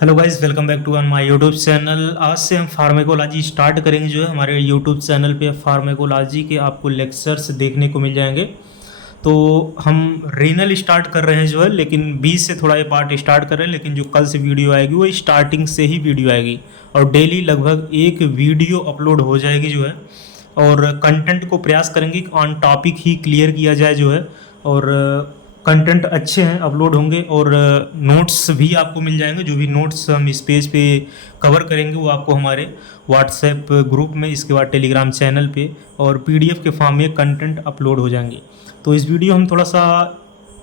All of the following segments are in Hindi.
Hello guys, welcome back to my YouTube channel. आज से हम फार्मेकोलॉजी स्टार्ट करेंगे। जो है हमारे यूट्यूब चैनल पे फार्मेकोलॉजी के आपको लेक्चर्स देखने को मिल जाएंगे। तो हम रीनल स्टार्ट कर रहे हैं जो है, लेकिन बीच से थोड़ा ये पार्ट स्टार्ट कर रहे हैं। लेकिन जो कल से वीडियो आएगी वो स्टार्टिंग से ही वीडियो आएगी और डेली लगभग एक वीडियो अपलोड हो जाएगी जो है। और कंटेंट को प्रयास करेंगे ऑन टॉपिक ही क्लियर किया जाए जो है। और कंटेंट अच्छे हैं, अपलोड होंगे और नोट्स भी आपको मिल जाएंगे। जो भी नोट्स हम इस पेज पे कवर करेंगे वो आपको हमारे व्हाट्सएप ग्रुप में, इसके बाद टेलीग्राम चैनल पे और पीडीएफ के फॉर्म में कंटेंट अपलोड हो जाएंगे। तो इस वीडियो हम थोड़ा सा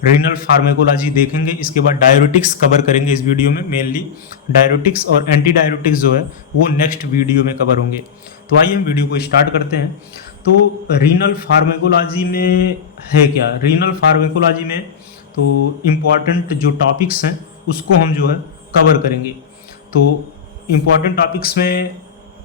रीनल फार्मेकोलॉजी देखेंगे, इसके बाद डायरेटिक्स कवर करेंगे इस वीडियो में। मेनली डायरेटिक्स और एंटी डायरेटिक्स जो है वो नेक्स्ट वीडियो में कवर होंगे। तो आइए हम वीडियो को स्टार्ट करते हैं। तो रीनल फार्मेकोलॉजी में है क्या? रीनल फार्मेकोलॉजी में तो इम्पॉर्टेंट जो टॉपिक्स हैं उसको हम जो है कवर करेंगे। तो इम्पॉर्टेंट टॉपिक्स में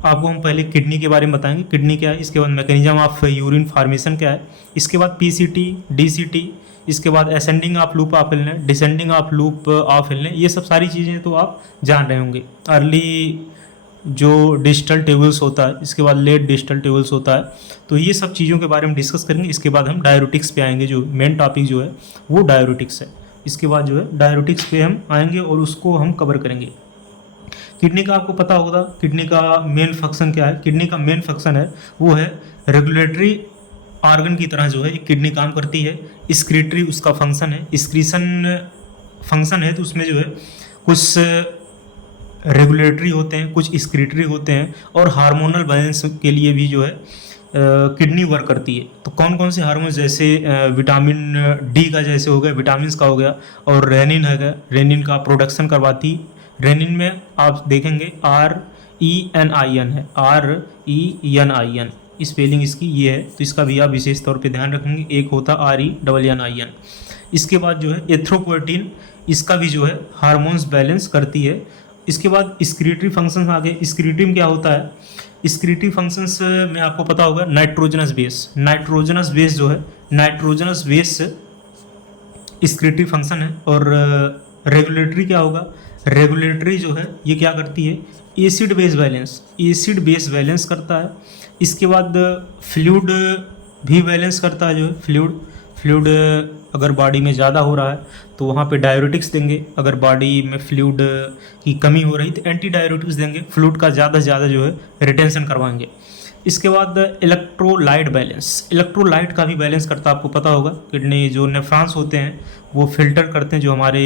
आपको हम पहले किडनी के बारे में बताएंगे, किडनी क्या है, इसके बाद मैकेनिज्म ऑफ यूरिन फॉर्मेशन क्या है, इसके बाद पीसीटी, डीसीटी, इसके बाद असेंडिंग ऑफ लूप ऑफ इलने, डिसेंडिंग ऑफ लूप ऑफ इलने, ये सब सारी चीज़ें तो आप जान रहे होंगे। अर्ली जो डिजिटल टेबल्स होता है, इसके बाद लेट डिजिटल टेबल्स होता है, तो ये सब चीज़ों के बारे में डिस्कस करेंगे। इसके बाद हम डायरेटिक्स पे आएंगे, जो मेन टॉपिक जो है वो डायरेटिक्स है। इसके बाद जो है डायरेटिक्स पे हम आएंगे और उसको हम कवर करेंगे। किडनी का आपको पता होगा, किडनी का मेन फंक्शन क्या है? किडनी का मेन फंक्शन है वो है रेगुलेटरी ऑर्गन की तरह जो है किडनी काम करती है। स्क्रीटरी उसका फंक्शन है, स्क्रीशन फंक्शन है, तो उसमें जो है कुछ रेगुलेटरी होते हैं, कुछ स्क्रीटरी होते हैं और हार्मोनल बैलेंस के लिए भी जो है किडनी वर्क करती है। तो कौन कौन से हार्मोन, जैसे विटामिन डी का जैसे हो गया, विटामिन का हो गया, और रेनिन है गया, रेनिन का प्रोडक्शन करवाती। रेनिन में आप देखेंगे RENIN है, RENIN स्पेलिंग इसकी ये है, तो इसका भी आप विशेष तौर पे ध्यान रखेंगे। एक होता RENNIN। इसके बाद जो है एथ्रोपोएटिन, इसका भी जो है हार्मोन्स बैलेंस करती है। इसके बाद स्क्रीटरी फंक्शंस आ गए। स्क्रीटरी में क्या होता है? स्क्रीटरी फंक्शंस में आपको पता होगा नाइट्रोजनस बेस, नाइट्रोजनस बेस जो है, नाइट्रोजनस बेस स्क्रीटरी फंक्शन है। और रेगुलेटरी क्या होगा? रेगुलेटरी जो है ये क्या करती है? Acid base balance, acid base balance करता है। इसके बाद फ्लूइड भी बैलेंस करता है, जो है फ्लूइड अगर बॉडी में ज़्यादा हो रहा है तो वहाँ पे डायरेटिक्स देंगे। अगर बॉडी में फ्लूइड की कमी हो रही तो एंटी डायरेटिक्स देंगे, फ्लूइड का ज़्यादा से ज़्यादा जो है रिटेंशन करवाएंगे। इसके बाद इलेक्ट्रोलाइट बैलेंस, इलेक्ट्रोलाइट का भी बैलेंस करता है। आपको पता होगा किडनी जो नेफ्रॉन्स होते हैं वो फिल्टर करते हैं जो हमारे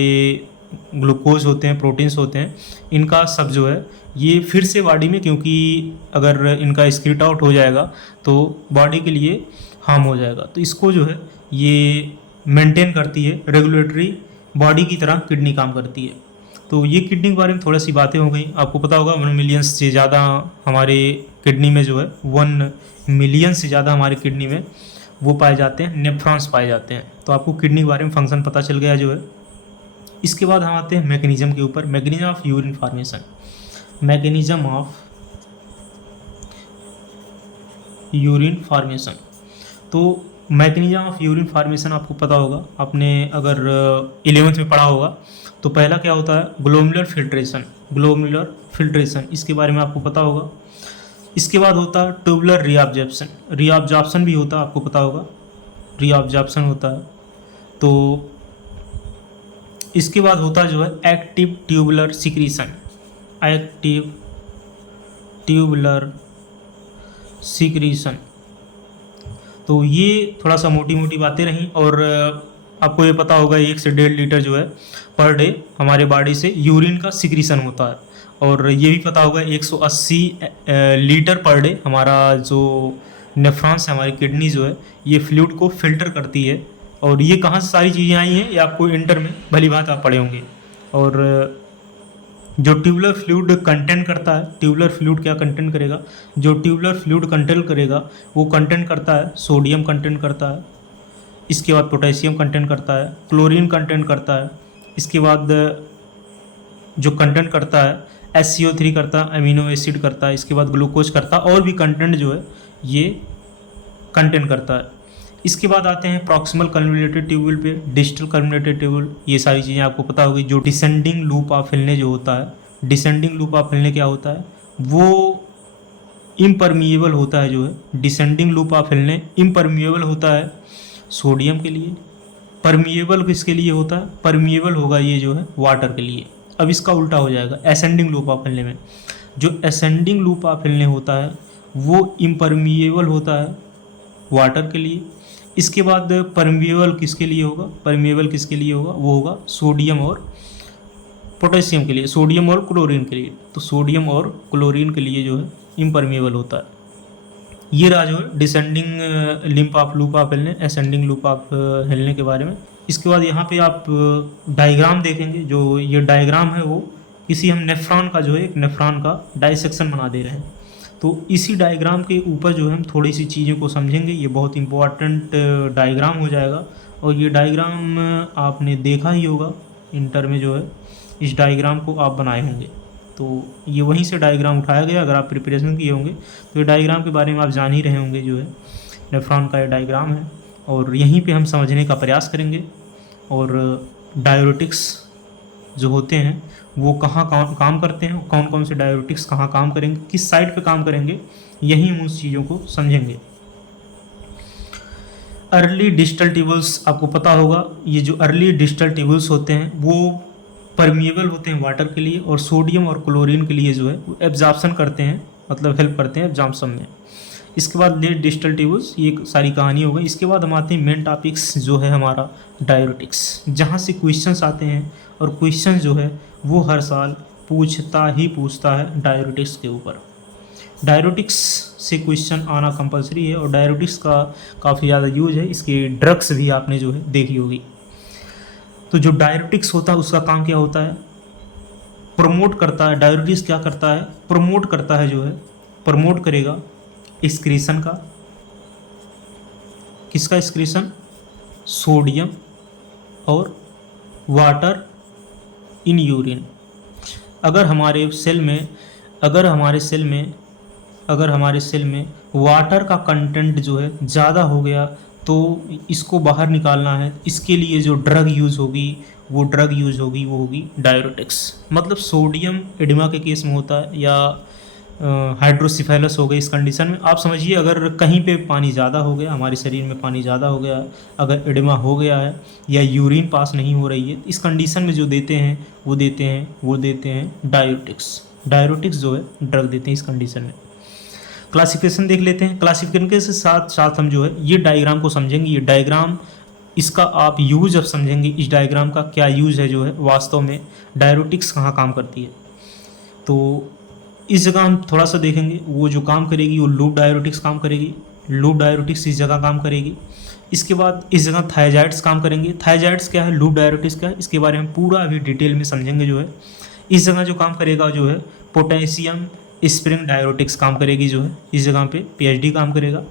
ग्लूकोज होते हैं, प्रोटीन्स होते हैं, इनका सब जो है ये फिर से बॉडी में, क्योंकि अगर इनका स्क्रीट आउट हो जाएगा तो बॉडी के लिए हार्म हो जाएगा, तो इसको जो है ये मेंटेन करती है। रेगुलेटरी बॉडी की तरह किडनी काम करती है। तो ये किडनी के बारे में थोड़ी सी बातें हो गई। आपको पता होगा 1 मिलियन से ज़्यादा हमारे किडनी में जो है 1 मिलियन से ज़्यादा हमारे किडनी में वो पाए जाते हैं, नेफ्रॉन्स पाए जाते हैं। तो आपको किडनी के बारे में फंक्शन पता चल गया जो है। इसके बाद हम आते हैं मैकेनिज्म के ऊपर, mechanism of urine formation. Mechanism of urine formation, तो मैकेनिज्म ऑफ यूरिन फॉर्मेशन आपको पता होगा, आपने अगर 11th में पढ़ा होगा। तो पहला क्या होता है? ग्लोमेरुलर फिल्ट्रेशन, ग्लोमेरुलर फिल्ट्रेशन, इसके बारे में आपको पता होगा। इसके बाद होता है ट्यूबुलर रीअब्जॉर्प्शन, रीअब्जॉर्प्शन भी होता है, आपको पता होगा, रीअब्जॉर्प्शन होता है। तो इसके बाद होता है जो है active tubular secretion, active tubular secretion. तो ये थोड़ा सा मोटी मोटी बातें रहीं। और आपको ये पता होगा 1 से 1.5 लीटर जो है पर डे हमारे बॉडी से यूरिन का सिक्रीशन होता है। और ये भी पता होगा 180 लीटर पर डे हमारा जो नेफ्रॉन्स है, हमारी किडनी जो है ये फ्लूइड को फिल्टर करती है। और ये कहाँ से सारी चीज़ें आई हैं ये आपको इंटर में भली बात आप पढ़े होंगे। और जो ट्यूबुलर फ्लूइड कंटेंट करता है, ट्यूबुलर फ्लूइड क्या कंटेंट करेगा? जो ट्यूबुलर फ्लूइड कंटेंट करेगा वो कंटेंट करता है सोडियम कंटेंट करता है, इसके बाद पोटेशियम कंटेंट करता है, क्लोरीन कंटेंट करता है, इसके बाद जो कंटेंट करता है SCO3 करता है, अमीनो एसिड करता है, इसके बाद ग्लूकोज करता है, और भी कंटेंट जो है ये कंटेंट करता है। इसके बाद आते हैं प्रॉक्सिमल कन्वोल्यूटेड ट्यूबुल पे, डिजिटल कन्वोल्यूटेड ट्यूबुल, ये सारी चीज़ें आपको पता होगी। जो डिसेंडिंग लूप ऑफ हिलने जो होता है डिसेंडिंग लूप ऑफ हिलने क्या होता है, वो इम्परमिएबल होता है जो है। डिसेंडिंग लूप ऑफ हिलने इम्परमिएबल होता है सोडियम के लिए, परमिएबल किसके लिए होता है, परमिएबल होगा ये जो है वाटर के लिए। अब इसका उल्टा हो जाएगा असेंडिंग लूप ऑफ हिलने में, जो असेंडिंग लूप ऑफ हिलने होता है वो इम्परमिएबल होता है वाटर के लिए। इसके बाद परमिएबल किसके लिए होगा, परमिएबल किसके लिए होगा, वो होगा सोडियम और पोटेशियम के लिए, सोडियम और क्लोरीन के लिए। तो सोडियम और क्लोरीन के लिए जो है इम्परमिएबल होता है। ये रहा जो है descending limp of loop of हिलने, असेंडिंग लूप ऑफ हिलने के बारे में। इसके बाद यहाँ पे आप डायग्राम देखेंगे, जो ये डायग्राम है वो किसी हम नेफ्रॉन का जो है, एक नेफ्रॉन का डाइसेक्शन बना दे रहे हैं। तो इसी डायग्राम के ऊपर जो है हम थोड़ी सी चीज़ों को समझेंगे। ये बहुत इंपॉर्टेंट डायग्राम हो जाएगा, और ये डायग्राम आपने देखा ही होगा इंटर में जो है, इस डायग्राम को आप बनाए होंगे। तो ये वहीं से डायग्राम उठाया गया, अगर आप प्रिपरेशन किए होंगे तो ये डायग्राम के बारे में आप जान ही रहे होंगे जो है, नेफ्रॉन का ये डायग्राम है। और यहीं पे हम समझने का प्रयास करेंगे, और डायूरेटिक्स जो होते हैं वो कहाँ काम करते हैं, कौन कौन से डायूरेटिक्स कहाँ काम करेंगे, किस साइड पे काम करेंगे, यहीं हम उस चीज़ों को समझेंगे। अर्ली डिस्टल ट्यूबल्स आपको पता होगा, ये जो अर्ली डिस्टल ट्यूबल्स होते हैं वो परमिएबल होते हैं वाटर के लिए, और सोडियम और क्लोरीन के लिए जो है वो एब्जॉर्प्शन करते हैं, मतलब हेल्प करते हैं एब्जॉर्प्शन में। इसके बाद लेट डिस्टल ट्यूबल्स, ये सारी कहानी हो गई। इसके बाद हम आते हैं मेन टॉपिक्स जो है हमारा डायूरेटिक्स, जहाँ से क्वेश्चंस आते हैं, और क्वेश्चन जो है वो हर साल पूछता है डायूरेटिक्स के ऊपर। डायूरेटिक्स से क्वेश्चन आना कंपलसरी है, और डायूरेटिक्स का काफ़ी ज़्यादा यूज है। इसकी ड्रग्स भी आपने जो है देखी होगी। तो जो डायूरेटिक्स होता है उसका काम क्या होता है, प्रमोट करता है। डायूरेटिक्स क्या करता है, प्रमोट करता है जो है, प्रमोट करेगा एक्सक्रीशन का, किसका एक्सक्रीशन, सोडियम और वाटर इन यूरिन। अगर हमारे सेल में वाटर का कंटेंट जो है ज़्यादा हो गया तो इसको बाहर निकालना है, इसके लिए जो ड्रग यूज़ होगी वो होगी डायूरेटिक्स। मतलब सोडियम एडिमा के केस में होता है, या हाइड्रोसिफेलस हो गई इस कंडीशन में। आप समझिए अगर कहीं पे पानी ज़्यादा हो गया, हमारे शरीर में पानी ज़्यादा हो गया, अगर एडिमा हो गया है या यूरिन पास नहीं हो रही है, इस कंडीशन में जो देते हैं डायूरेटिक्स जो है ड्रग देते हैं इस कंडीशन में। क्लासिफिकेशन देख लेते हैं। क्लासिफिकेशन के साथ साथ हम जो है ये डायग्राम को समझेंगे। ये डायग्राम, इसका आप यूज अब समझेंगे, इस डायग्राम का क्या यूज है जो है वास्तव में, डायूरेटिक्स कहाँ काम करती है। तो इस जगह हम थोड़ा सा देखेंगे, वो जो काम करेगी वो लूप डायूरेटिक्स काम करेगी, लूप डायूरेटिक्स इस जगह काम करेगी। इसके बाद इस जगह थायजाइड्स काम करेंगे। थायजाइड्स क्या है, लूप डायूरेटिक्स क्या है, इसके बारे में पूरा अभी डिटेल में समझेंगे जो है। इस जगह जो काम करेगा जो है पोटेशियम स्प्रिंग डायूरेटिक्स काम करेगी जो है, इस जगह पे पीएचडी काम करेगा।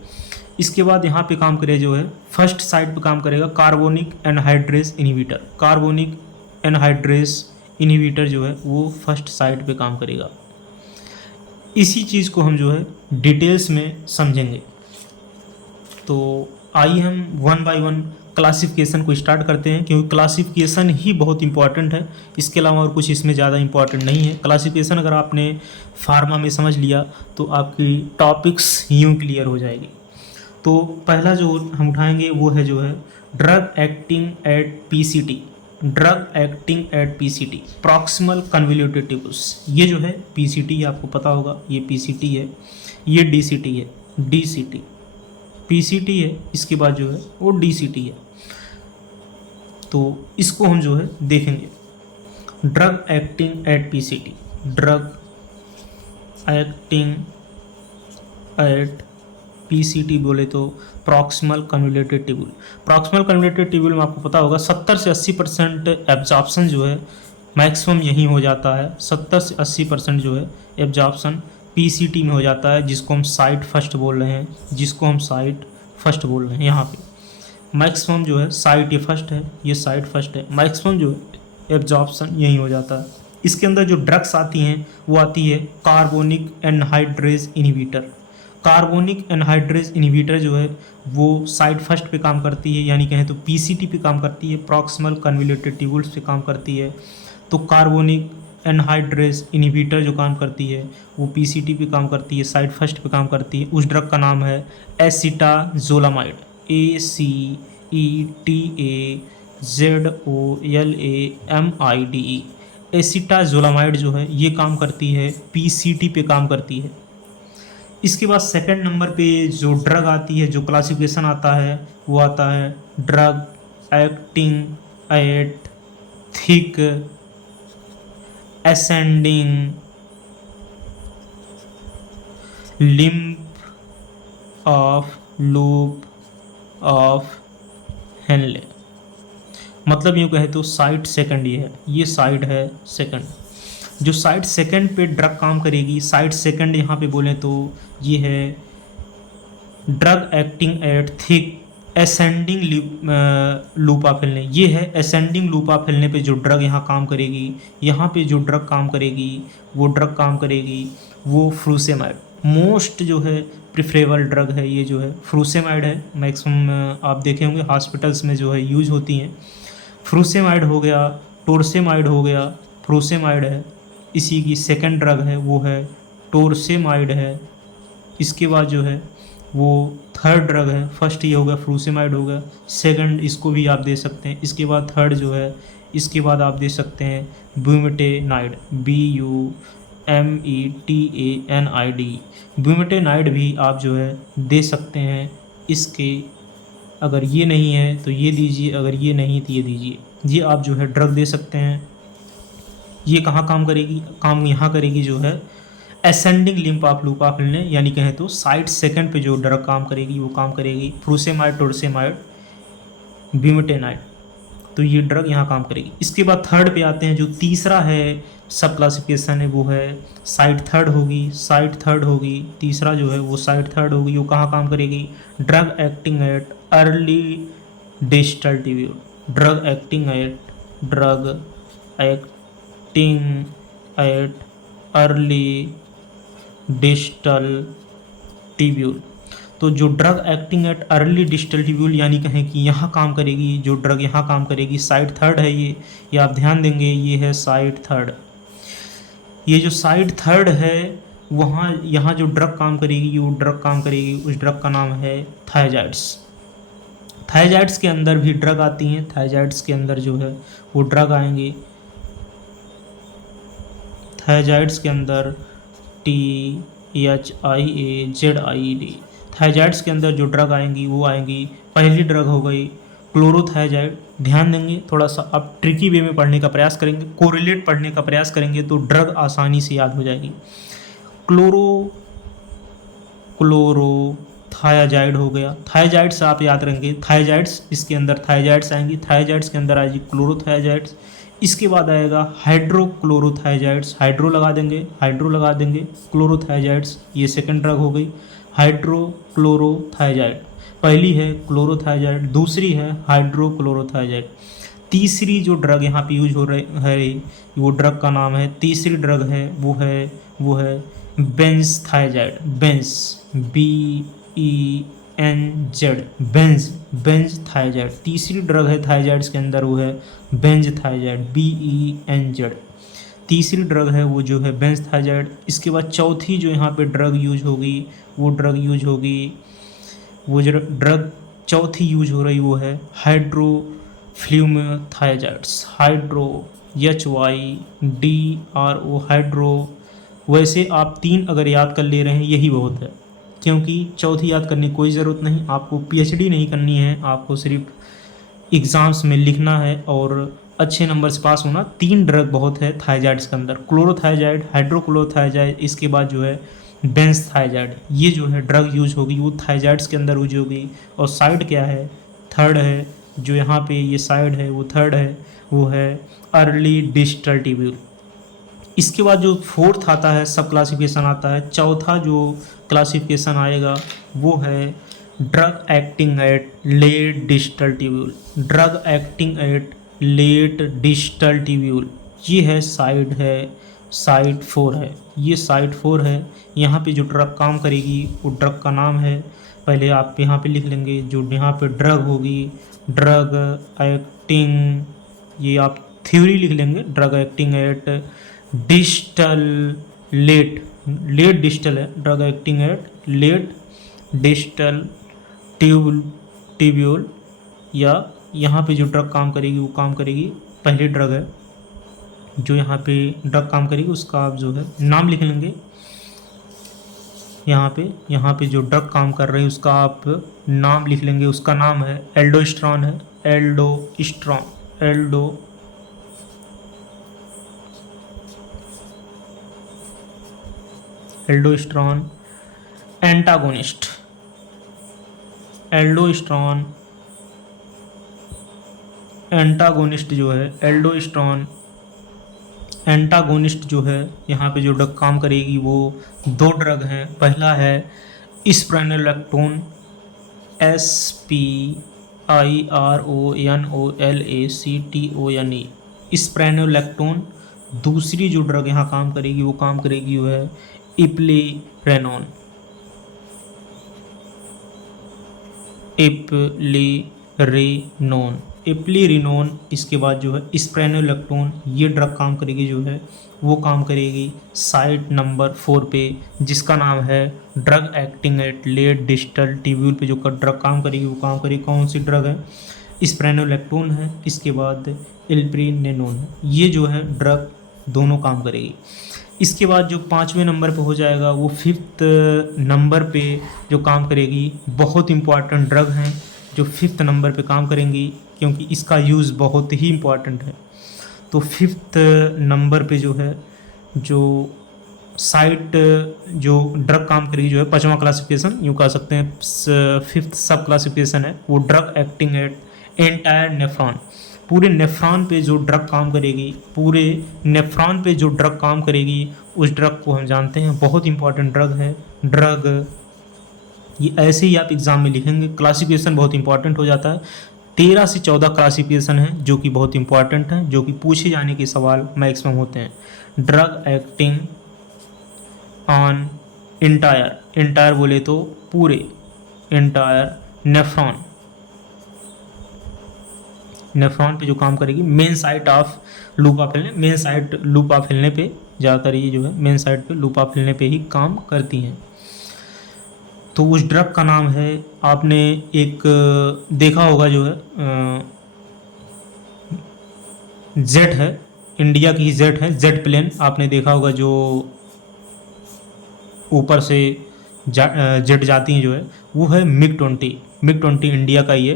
इसके बाद यहाँ पे काम करे जो है फर्स्ट साइड पे काम करेगा carbonic anhydrase inhibitor. Carbonic anhydrase inhibitor जो है वो फर्स्ट साइड पे काम करेगा। इसी चीज़ को हम जो है डिटेल्स में समझेंगे। तो आइए हम वन बाय वन क्लासिफिकेशन को स्टार्ट करते हैं, क्योंकि क्लासिफिकेशन ही बहुत इंपॉर्टेंट है, इसके अलावा और कुछ इसमें ज़्यादा इंपॉर्टेंट नहीं है। क्लासिफिकेशन अगर आपने फार्मा में समझ लिया तो आपकी टॉपिक्स यूँ क्लियर हो जाएगी। तो पहला जो हम उठाएंगे वो है जो है drug acting eight PCT. Drug acting eight PCT, proximal convoluted tubules. ये जो है पीसीटी आपको पता होगा, ये पीसीटी है, ये डीसीटी है, डीसीटी पीसीटी है, इसके बाद जो है वो डीसीटी है। तो इसको हम जो है देखेंगे। Drug acting eight PCT, drug acting eight PCT बोले तो proximal convoluted tubule. Proximal convoluted tubule में आपको पता होगा 70 से 80% एब्जॉर्प्शन जो है मैक्सिमम यहीं हो जाता है। 70 से 80% जो है एब्जॉर्प्शन पीसीटी में हो जाता है, जिसको हम साइट फर्स्ट बोल रहे हैं, यहाँ पे मैक्सिमम जो है साइट ये फर्स्ट है, ये साइट फर्स्ट है, मैक्सिमम जो है एब्जॉर्प्शन यहीं हो जाता है। इसके अंदर जो ड्रग्स आती हैं वो आती है carbonic anhydrase inhibitor. Carbonic anhydrase inhibitor जो है वो साइड फर्स्ट पे काम करती है, यानी कहें तो पीसीटी पे काम करती है, प्रॉक्सिमल कन्वोल्यूटेड ट्यूबुल्स पे काम करती है। तो कार्बोनिक एनहाइड्रेस इनहिबिटर जो काम करती है वो पीसीटी पे काम करती है, साइड फर्स्ट पे काम करती है। उस ड्रग का नाम है एसिटाजोलामाइड, ACETAZOLAMIDE। एसिटाजोलामाइड जो है ये काम करती है पीसीटी पे काम करती है। इसके बाद सेकंड नंबर पे जो ड्रग आती है, जो क्लासिफिकेशन आता है वो आता है drug acting at thick ascending lymph of loop of Henle. मतलब यूँ कहे तो साइड सेकंड ये साइड है सेकंड। जो साइड सेकंड पे ड्रग काम करेगी, साइड सेकंड यहाँ पे बोलें तो ये है drug acting at thick ascending loop of फैलने। ये है असेंडिंग लूपा फैलने पे जो ड्रग यहाँ काम करेगी। यहाँ पे जो ड्रग काम करेगी वो फ्रूसेमाइड। मोस्ट जो है प्रिफरेबल ड्रग है ये जो है फ्रूसेमाइड है। मैक्सिमम आप देखे होंगे हॉस्पिटल्स में जो है यूज होती हैं। फ्रूसेमाइड हो गया, टोरसेमाइड हो गया, फ्रूसेमाइड है। इसी की सेकंड ड्रग है वो है टोरसेमाइड है। इसके बाद जो है वो थर्ड ड्रग है। फर्स्ट ये हो गया फ्रूसेमाइड हो गया, सेकंड इसको भी आप दे सकते हैं। इसके बाद थर्ड जो है इसके बाद आप दे सकते हैं ब्यूमेटेनाइड, BUMETANID। ब्यूमेटेनाइड भी आप जो है दे सकते हैं। इसके अगर ये नहीं है तो ये दीजिए, अगर ये नहीं तो ये दीजिए। ये आप जो है ड्रग दे सकते हैं। ये कहाँ काम करेगी? काम यहाँ करेगी जो है असेंडिंग लिम्फ ऑफ लूपा फैलने, यानी कहें तो साइड सेकंड पे जो ड्रग काम करेगी वो काम करेगी फ्रूसेमाइड, टोरसेमाइड, ब्यूमेटेनाइड। तो ये ड्रग यहाँ काम करेगी। इसके बाद थर्ड पे आते हैं। जो तीसरा है सब क्लासिफिकेशन है वो है साइड थर्ड होगी। तीसरा जो है वो साइड थर्ड होगी। वो कहाँ काम करेगी? Drug acting at early distal tubule. Drug acting at early distal tubule. तो जो drug acting at early distal tubule यानी कहें कि यहाँ काम करेगी, जो ड्रग यहाँ काम करेगी साइड थर्ड है ये आप ध्यान देंगे, ये है साइड थर्ड। ये जो साइड थर्ड है वहाँ यहाँ जो ड्रग काम करेगी वो ड्रग काम करेगी, उस ड्रग का नाम है थायजाइड्स। थायजाइड्स के अंदर भी ड्रग आती हैं। थायजाइड्स के अंदर जो है वो ड्रग आएंगे। थायजाइड्स के अंदर THIAZID। थायजाइड्स के अंदर जो ड्रग आएंगी वो आएंगी, पहली ड्रग हो गई क्लोरोथायजाइड। ध्यान देंगे, थोड़ा सा आप ट्रिकी वे में पढ़ने का प्रयास करेंगे, कोरिलेट पढ़ने का प्रयास करेंगे तो ड्रग आसानी से याद हो जाएगी। क्लोरोथायजाइड हो गया। थायजाइड्स आप याद रखेंगे, थायजाइड्स इसके अंदर थायजाइड्स आएंगी, थायजाइड्स के अंदर आएगी क्लोरोथायजाइड्स। इसके बाद आएगा हाइड्रोक्लोरोथायजाइड्स, हाइड्रो लगा देंगे क्लोरोथायजाइड्स, ये सेकंड ड्रग हो गई हाइड्रोक्लोरोथायजाइड। पहली है क्लोरोथायजाइड, दूसरी है हाइड्रोक्लोरोथायजाइड। तीसरी जो ड्रग यहाँ पे यूज हो रही है वो ड्रग का नाम है, तीसरी ड्रग है वो है बेंजथायजाइड। बेंजथायजाइड तीसरी ड्रग है थायजाइड्स के अंदर, वो है बेंजथायजाइड, BENZ। तीसरी ड्रग है वो जो है बेंजथायजाइड। इसके बाद चौथी जो यहाँ पे ड्रग यूज होगी वो जो ड्रग चौथी यूज हो रही वो है हाइड्रोफ्लूमोथायजाइड्स, HYDRO हाइड्रो। वैसे आप 3 अगर याद कर ले रहे हैं यही बहुत है, क्योंकि चौथी याद करने की कोई ज़रूरत नहीं। आपको PhD नहीं करनी है, आपको सिर्फ एग्ज़ाम्स में लिखना है और अच्छे नंबर से पास होना। 3 ड्रग बहुत है थायजाइड्स के अंदर, क्लोरोथायजाइड, हाइड्रोक्लोरोथायजाइड, इसके बाद जो है बेंजथायजाइड। ये जो है ड्रग यूज होगी वो थायजाइड्स के अंदर यूज होगी। और साइड क्या है? थर्ड है। जो यहाँ पे ये साइड है वो थर्ड है, वो है अर्ली डिस्टल ट्यूब्यूल। इसके बाद जो फोर्थ आता है सब क्लासिफिकेशन आता है, चौथा जो क्लासिफिकेशन आएगा वो है drug acting at late distal tubule. Drug acting at late distal tubule ये है साइड 4 है, ये साइड 4 है। यहाँ पे जो ड्रग काम करेगी वो ड्रग का नाम है, पहले आप यहाँ पे लिख लेंगे। जो यहाँ पे ड्रग होगी ड्रग एक्टिंग, ये आप थ्योरी लिख लेंगे, drug acting at distal late, late distal है, drug acting at late distal tubule, या यहाँ पे जो ड्रग काम करेगी वो काम करेगी, पहली ड्रग है जो यहाँ पे ड्रग काम करेगी उसका आप जो है नाम लिख लेंगे। यहाँ पे जो ड्रग काम कर रही है उसका आप नाम लिख लेंगे, उसका नाम है एल्डोस्ट्रॉन है, एल्डोस्ट्रॉन एंटागोनिस्ट, एल्डोस्ट्रॉन एंटागोनिस्ट जो है, एल्डोस्ट्रॉन एंटागोनिस्ट जो है यहाँ पे जो ड्रग काम करेगी वो दो ड्रग हैं। पहला है स्प्रेनोलैक्टोन, SPIRONOLACTONE, स्प्रेनोलैक्टोन। दूसरी जो ड्रग यहाँ काम करेगी वो काम करेगी वो है इप्लीरेनोन, एप्लीरिनोन। इसके बाद जो है स्प्रेनोलैक्टोन, ये ड्रग काम करेगी जो है वो काम करेगी साइट नंबर 4 पे, जिसका नाम है drug acting at late distal tubule पे। जो ड्रग काम करेगी वो काम करेगी, कौन सी ड्रग है, स्प्रेनोलैक्टोन है, इसके बाद इप्लीरिनोन है। ये जो है ड्रग दोनों काम करेगी। इसके बाद जो 5वें नंबर पे हो जाएगा वो 5th नंबर पे जो काम करेगी, बहुत इंपॉर्टेंट ड्रग हैं जो 5th नंबर पे काम करेंगी क्योंकि इसका यूज़ बहुत ही इम्पॉर्टेंट है। तो 5th नंबर पे जो है जो साइट जो ड्रग काम करेगी जो है 5वां क्लासिफिकेशन यूँ कह सकते हैं, 5th सब क्लासिफिकेशन है वो drug acting eight entire nephron. पूरे नेफ्रॉन पे जो ड्रग काम करेगी, पूरे नेफ्रॉन पे जो ड्रग काम करेगी उस ड्रग को हम जानते हैं बहुत इंपॉर्टेंट ड्रग है। ड्रग ये ऐसे ही आप एग्ज़ाम में लिखेंगे, क्लासिफिकेशन बहुत इंपॉर्टेंट हो जाता है। 13 से 14 क्लासिफिकेशन है जो कि बहुत इंपॉर्टेंट है, जो कि पूछे जाने के सवाल मैक्सिमम होते हैं। ड्रग एक्टिंग ऑन इंटायर बोले तो पूरे इंटायर नेफ्रॉन पे जो काम करेगी, main site of loop of हिलने, मेन साइट लूप ऑफ हिलने पे ज़्यादातर ये जो है मेन साइट पे लूप ऑफ हिलने पे ही काम करती हैं। तो उस ड्रग का नाम है, आपने एक देखा होगा जो है जेट है, इंडिया की ही जेट है, जेट प्लेन आपने देखा होगा जो ऊपर से जेट जाती हैं जो है वो है MiG-20। MiG-20 इंडिया का ही है।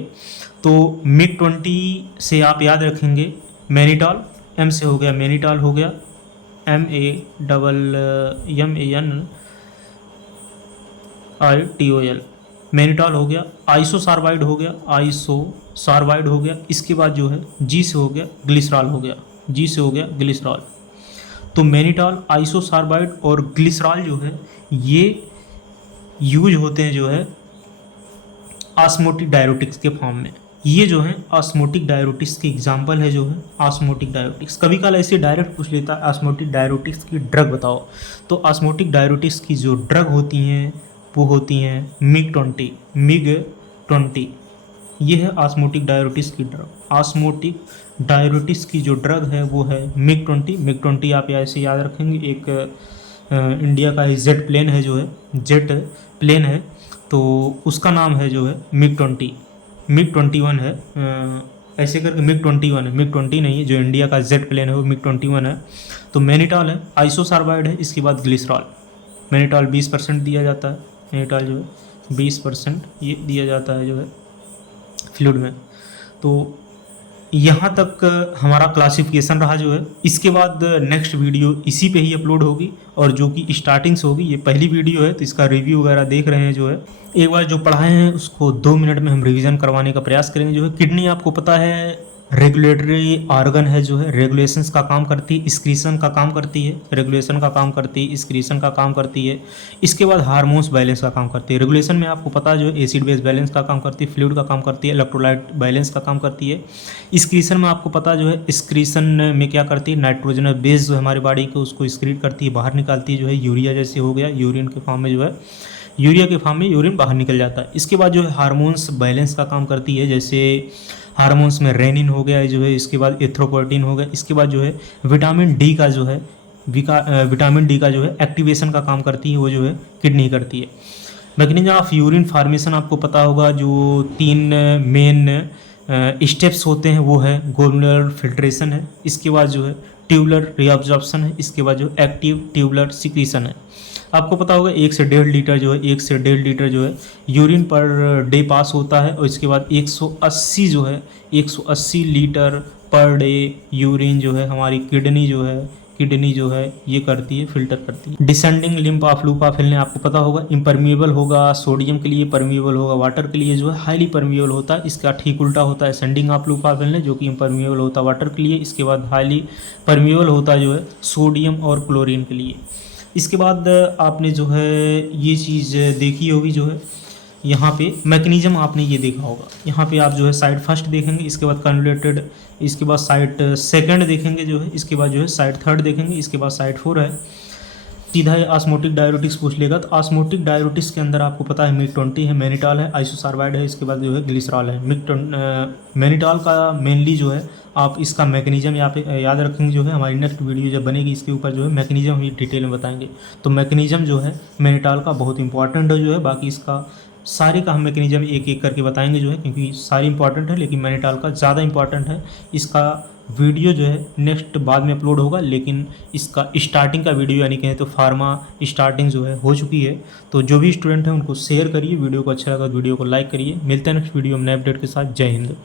तो MiG-20 से आप याद रखेंगे मैनीटॉल, M से हो गया मैनीटॉल हो गया, MANNITOL, मैनीटॉल हो गया। आइसोसार्बाइड हो गया, इसके बाद जो है G से हो गया ग्लिसरॉल, तो मैनीटॉल, आइसोसार्बाइड और ग्लिसरॉल जो है ये यूज होते हैं जो है ऑस्मोटिक डायरेटिक्स के फॉर्म में। ये जो है ऑस्मोटिक डायरेटिक्स की एग्जांपल है जो है ऑस्मोटिक डायरेटिक्स। कभी कल ऐसे डायरेक्ट पूछ लेता है ऑस्मोटिक डायरेटिक्स की ड्रग बताओ, तो ऑस्मोटिक डायरेटिक्स की जो ड्रग होती हैं वो होती हैं MiG-20। ये है ऑस्मोटिक डायरेटिक्स की ड्रग। ऑस्मोटिक डायरेटिक्स की जो ड्रग है वो है MiG-20। आप ऐसे याद रखेंगे, एक इंडिया का जेट प्लेन है जो है, जेट प्लेन है, तो उसका नाम है जो है MiG-21 है, ऐसे करके MiG-21 है, MiG-20 नहीं है, जो इंडिया का जेट प्लेन है वो MiG-21 है। तो मैनीटॉल है, आइसोसार्बाइड है, इसके बाद ग्लिसरॉल। मैनीटॉल 20% दिया जाता है, मैनीटॉल जो है 20% ये दिया जाता है जो है फ्लूइड में। तो यहाँ तक हमारा क्लासिफिकेशन रहा जो है। इसके बाद नेक्स्ट वीडियो इसी पे ही अपलोड होगी, और जो कि स्टार्टिंग से होगी। ये पहली वीडियो है तो इसका रिव्यू वगैरह देख रहे हैं जो है। एक बार जो पढ़ाए हैं उसको 2 मिनट में हम रिवीजन करवाने का प्रयास करेंगे जो है। किडनी आपको पता है रेगुलेटरी ऑर्गन है जो है, रेगुलेशंस का काम करती है, एक्सक्रीशन का काम करती है, रेगुलेशन का काम करती है, एक्सक्रीशन का काम करती है। इसके बाद हार्मोन्स बैलेंस का काम करती है। रेगुलेशन में आपको पता है जो एसिड बेस बैलेंस का काम करती है, फ्लूइड का काम करती है, इलेक्ट्रोलाइट बैलेंस का काम करती है। एक्सक्रीशन में आपको पता जो है, एक्सक्रीशन में क्या करती है, नाइट्रोजनस बेस जो हमारी बॉडी को उसको एक्सक्रीट करती है, बाहर निकालती है जो है। यूरिया जैसे हो गया, यूरिन के फॉर्म में जो है, यूरिया के फॉर्म में यूरिन बाहर निकल जाता है। इसके बाद जो है हार्मोन्स बैलेंस का काम करती है, जैसे हार्मोन्स में रेनिन हो गया जो है, इसके बाद एथ्रोपोइटिन हो गया। इसके बाद जो है विटामिन डी का जो है विटामिन डी का जो है एक्टिवेशन का काम करती है, वो जो है किडनी करती है। मैकेनिज्म ऑफ यूरिन फार्मेशन आपको पता होगा, जो 3 मेन स्टेप्स होते हैं वो है ग्लोमेरुलर फिल्ट्रेशन है, इसके बाद जो है ट्यूबुलर रीअब्जॉर्प्शन है, इसके बाद जो एक्टिव ट्यूबुलर सिक्रीशन है। आपको पता होगा 1 से 1.5 लीटर जो है 1 से 1.5 लीटर जो है यूरिन पर डे पास होता है, और इसके बाद 180 जो है 180 लीटर पर डे यूरिन जो है हमारी किडनी जो है ये करती है, फिल्टर करती है। डिसेंडिंग लिम्फ ऑफ लूपा फैलने आपको पता होगा, इम्परमिएबल होगा सोडियम के लिए, परमिएबल होगा वाटर के लिए, जो है हाईली परमिएबल होता है। इसका ठीक उल्टा होता है असेंडिंग ऑफ लूपा फैलने, जो कि इम्परमिएबल होता है वाटर के लिए, इसके बाद हाईली परमिएबल होता है जो है सोडियम और क्लोरीन के लिए। इसके बाद आपने जो है ये चीज़ देखी होगी, जो है यहाँ पे मैकेनिज्म आपने ये देखा होगा। यहाँ पे आप जो है साइड फर्स्ट देखेंगे, इसके बाद कन्वलेटेड, इसके बाद साइड सेकंड देखेंगे जो है, इसके बाद जो है साइड थर्ड देखेंगे, इसके बाद साइड 4 है। सीधा ही ऑस्मोटिक डायरेटिक्स पूछ लेगा, तो ऑस्मोटिक डायरेटिक्स के अंदर आपको पता है मिक-20 है, मैनिटॉल है, आइसोसार्बाइड है, इसके बाद जो है ग्लिसरॉल है। मैनिटॉल का मेनली जो है आप इसका मैकेनिज्म यहाँ पे याद रखेंगे, जो है हमारी नेक्स्ट वीडियो जब बनेगी इसके ऊपर जो है मैकेनिज्म हम डिटेल में बताएंगे। तो मैकेनिज्म जो है मैनिटॉल का बहुत इंपॉर्टेंट है जो है, बाकी इसका सारे का हम मैकेनिज्म एक एक करके बताएंगे जो है, क्योंकि सारी इंपॉर्टेंट है, लेकिन मैनिटॉल का ज़्यादा इंपॉर्टेंट है। इसका वीडियो जो है नेक्स्ट बाद में अपलोड होगा, लेकिन इसका स्टार्टिंग का वीडियो यानी कहें तो फार्मा स्टार्टिंग जो है हो चुकी है। तो जो भी स्टूडेंट हैं उनको शेयर करिए, वीडियो को अच्छा लगा तो वीडियो को लाइक करिए। मिलते हैं नेक्स्ट वीडियो में नए अपडेट के साथ। जय हिंद।